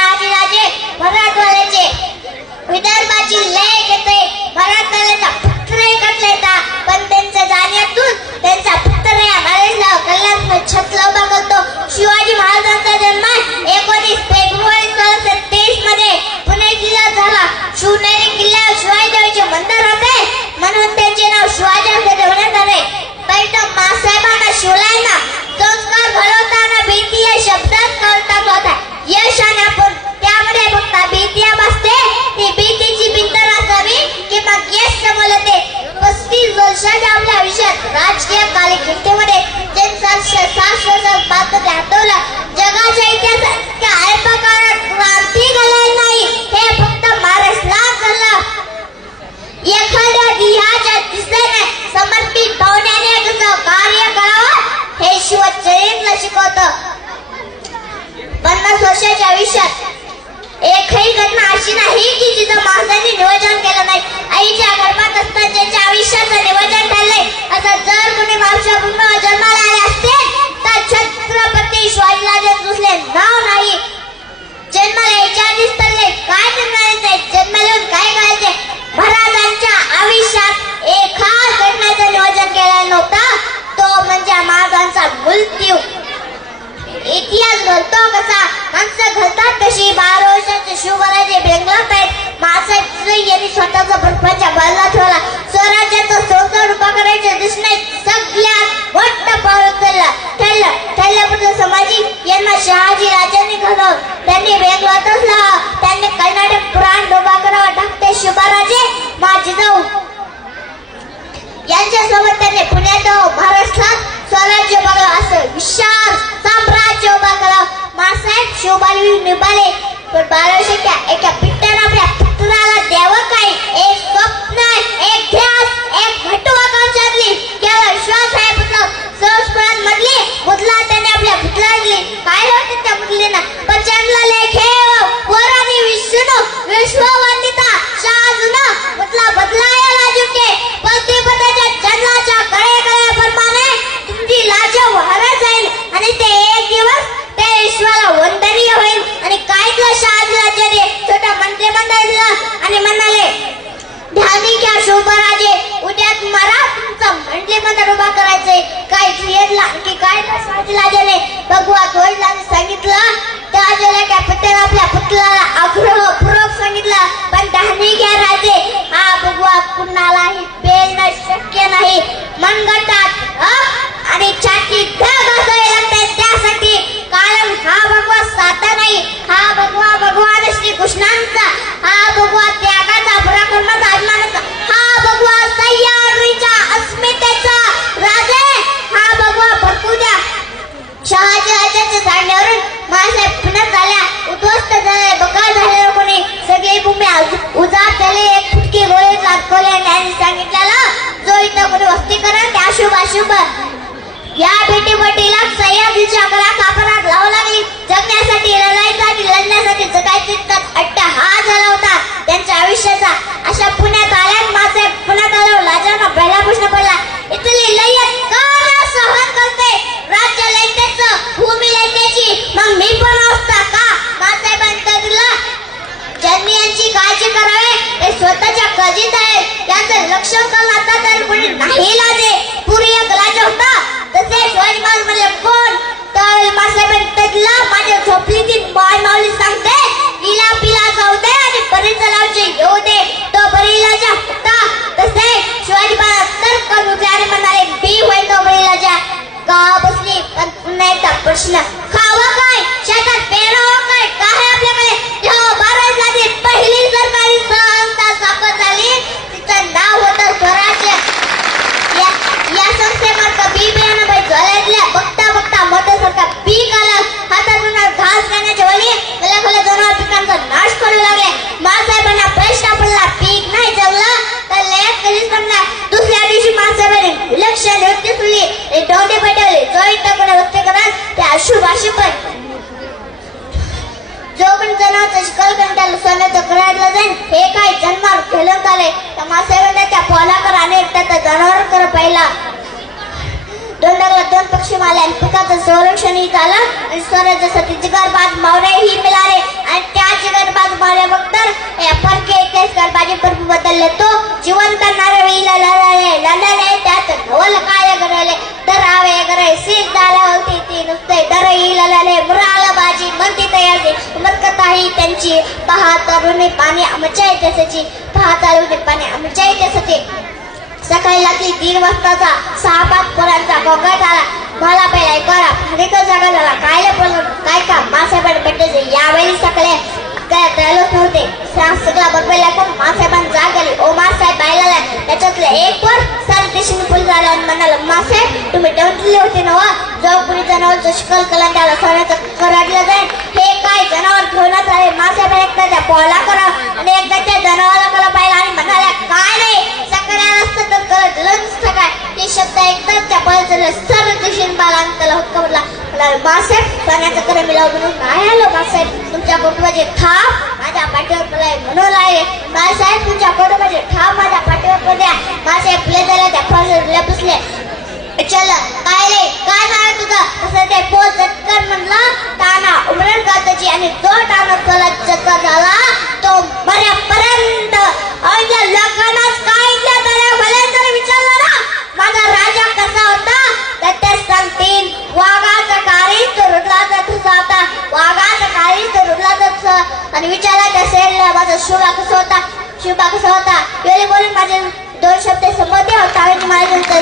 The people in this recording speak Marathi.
शहाजीराजे मराठवाड्याचे विदर्भाची लय घेते मराठवाड्याचा पुत्र एकत्रेता पण त्यांच्या जाण्यातून त्यांचा पुत्र या महाराजला कल्याण छत्र उभा करतो. शिवाजी महाराजांचा जन्म 19 फेब्रुवारी 1623 मध्ये पुणे जिल्ह्यात झाला. शिवनेरी किल्ल्यावर शिवाजीदेवाचे मंदिर होते म्हणून त्यांचे नाव शिवाजी असे ठेवण्यात आले. पण मासाहेबांना शिवलांना संस्कार घडवताना भीती या शब्दात कळतात होता यश आणि आपण त्यामध्ये फक्त भीती बसते ती भीतीची भिंत नसावी की मग यश समोरते. 35 वर्षाच्या आपल्या आयुष्यात राजकीय कार्यकिर्दीमध्ये ज्यांचा 60 वर्षात पात्र आठवला जगाच्या इतिहासात अल्पकाळात क्रांती घडलेली नाही हे फक्त महाराष्ट्रात झालं. एखाद्या ध्येयाच्या दिशेने समर्पित भावनेने कसं कार्य करावं हे शिवचरित्र शिकवतं. 50 वर्षाच्या आयुष्यात एकही घटना अशी नाही की जिचं माणसाने नियोजन केलं नाही. आईच्या गर्भात असताना ज्याच्या आयुष्याचं नियोजन ठरलंय असं जर कोणी मावशापूर्ण जन्माला आले असते तर छत्रपती शिवाजीराजे दुसरे नाव नाही. जन्माला यायच्या आधीच ठरले काय करणारे जन्माला काय करायचे. महाराजांच्या आयुष्यात एका घटनेचं नियोजन केलेलं नव्हतं तो म्हणजे महाराजांचा मृत्यू. इतिहास घडतो कसा माणसं घडतात कशी. 12 वर्षाचे शिवराजे बेंगलोर आहेत मासाहेब यांनी स्वतःचा बर्फाच्या बाजूला ठेवला. स्वराज्याचा संसार उभा करायच्या दृष्टीने सगळ्यात मोठं पाऊल ठरलं. समाजी यांना शहाजी राजांनी घडवलं. त्यांनी बेंगलोरात असला त्यांनी कर्नाटक पुराण उभा करावा. धाकटे शिवराजे माझीजाऊ यांच्यासोबत त्यांनी पुण्यात महाराष्ट्रात स्वराज्य बघा असं विशाल साम्राज्य उभा करा. मासाहेब शिवबाली निभाले पण 12 वर्षाच्या एका पिट्ट्यानं आपल्या पुत्राला द्यावं काय एक स्वप्न एक ध्यास एक घटवाकांक्षातली केवळ विश्वास आहे पुत्र संस्कृत मधली मुदला त्याने आपल्या पुत्राला दिली. काय होते त्या मुदलीनं प्रचंड लेखे वरानी विश्ववंदिता शाहजुन मुदला बदलाया लाजुके पतिपदाच्या जन्माच्या कळे प्रमाणे तुमची लाज वाहरा जाईल आणि ते एक दिवस त्या विश्वाला वंदनीय होईल. आणि काय केलं शहाजीराजाने छोटा मंत्रिमंडळ आणि म्हणाले ध्यानी घ्या शोभराजे उद्या तुम्हाला तुमचा मंत्रिमंडळ उभा करायचंय. काय झेडला की काय शहाजीराजाने भगवान ध्वजला सांगितलं त्या त्या पुत्राला आपल्या पुत्राला आग्रहपूर्वक सांगितलं पण ध्यानी घ्या राजे हा भगवान कुणालाही पेलणं शक्य नाही. मनगटात आणि छाती त्यासाठी कारण हा भगवान साता नाही हा भगवान श्री कृष्णांचा हा भगवान त्यागाचा पराक्रमाचा अभिमानाचा हा भगवान सह्याद्रीच्या अस्मितेचा राजे हा भगवान भरपूद्या. शहाजीराजांच्या जाण्यावरून मासाहेब पुण्यात आल्या उद्ध्वस्त झाले बकाल झाले लोकांनी सगळी भूमी उजाड झाले. एक फुटकी गोळे दाखवले आणि त्यांनी सांगितलेलं जो इथं कोणी वस्ती करा त्या शुभ या भेटीपटीला सह्याद्रीच्या अकरा कापरात लावू लागली. जगण्यासाठी लढाईसाठी लढण्यासाठी जगायची अट्टहास झाला होता त्यांच्या आयुष्याचा. अशा पुण्यात आल्यात मासाहेब पुण्यात आल्यावर राजांना पहिला प्रश्न पडला इथली लय्यत का सहन करते राज्य लयतेचं भूमी लयतेची मग मी पण असता का. मासाहेबांनी दिला ज्यांनी यांची काळजी करावे हे स्वतःच्या काळजीत आहे त्याचं लक्ष करून आता तर कोणी नाही लाजे. पूर्वी एक राजा होता तसे शिवाजी महाराज म्हणजे कोण तर मासाहेबांनी दिला माझ्या झोपली ती बाय माऊली सांगते पिला पिला जाऊ दे आणि बरीच लावचे येऊ दे तो बरीलाजा होता. तसे शिवाजी महाराज तर्क उद्याने म्हणाले बी होय तो बरीलाजा का बसली. पण पुन्हा एकदा प्रश्न खावा काय शेतात पेरावं काय आपल्याकडे जेव्हा 12 झाली पहिली सरकारी संस्था स्थापन झाली तिचं नाव होतं स्वराज्य. या संस्थेमार्फत बी बियाणं ज्वाल्यातल्या बघता मोठं सरकार पीक आलं हातातून घास खाण्याच्या वेळी खोल्या जनावर पिकांचा नाश करू लागले. मासाहेबांना प्रश्न पडला पीक नाही जगलं तर लयात कधीच पडणार. दुसऱ्या दिवशी मासाहेबांनी विलक्षण नृत्य सुरली डोंडे पेटवले जो इथं कोणी वस्ती करणार ते अशुभ जो पण जनावरचं शिकल कंटाळलं सोन्याचं करायला जाईल हे काय जन्मावर खेळत आले. त्या मासाहेबांना त्या पोलाकर आणि त्याचा जनावर कर पाहिला दोन दगडात दोन पक्षी मारले आणि पिकाचं संरक्षणही झालं आणि स्वराज्यासाठी जिगरबाज मावळेही मिळाले आणि त्या जिगरबाज मावळे बघतर या परके केस गरबाजी प्रभू बदलले तो जिवंत नारळीला लढले त्यात ढोल काय गरले दरावे गरे सीस झाला होती ती नुसते दरही लढले मुराला बाजी म्हणती तयारी उमरकताही त्यांची पहा तरुणी पाणी आमच्या इतिहासाची पहा तरुणी पाणी आमच्या इतिहासाची सकाळी लागली 3 वाजताचा 6-5 पोरांचा गोंगाट आला मला पहिला करा भाडीकर जागा झाला कायले बोलून काय का मासाहेबांनी भेटले यावेळी सकाळी काय तयारच नव्हते सगळा बरोबर लागून मासाहेबांनी जाग आली ओ मासाहेब बायला त्याच्यातले एक पोर सारी दिशेने फुल झाला आणि म्हणाला मासाहेब तुम्ही ठेवलेले होते ना जो कुणी जनावरचं शिकल कलंडाला सोन्याचं करडलं जाईल हे काय जनावर घेऊनच आले मासाहेब एकदा त्या पोळाला करा आणि एकदा त्या जनावराला कला पाहिला आणि म्हणाला काय नाही सकाळी नसतं तर कळलं नसतं काय हे शब्द एकदाच त्या पळाचं सर्व दिशेने बाला आणि त्याला हुक्क म्हटला मासाहेब सोन्याचं कर मिळवून नाही आलो मासाहेब तुमच्या कुटुंबाची थाप माझ्या पाठीवर पडलाय म्हणून आहे मासाहेब तुमच्या कुटुंबाची थाप माझ्या पाठीवर पडल्या मासाहेब फुले झाल्या त्या फळले पुसले चल काय रे काय नाव तुझं असं ते पोच चटकन म्हणला ताना उमरण काताची आणि जो ताना तुला चक्कर झाला तो मरेपर्यंत अवघ्या लोकांनाच काय त्याला भले तर विचारलं ना माझा राजा कसा होता तर ते सांगतील वाघाचा काळी तो रुद्राचा ठुसा होता वाघाचा काळी तो रुद्राचा आणि विचारायचं असेल माझा शिवबा कसा होता शिवबा कसा होता वेळी बोलून माझे 2 शब्द संमती होता माझ्या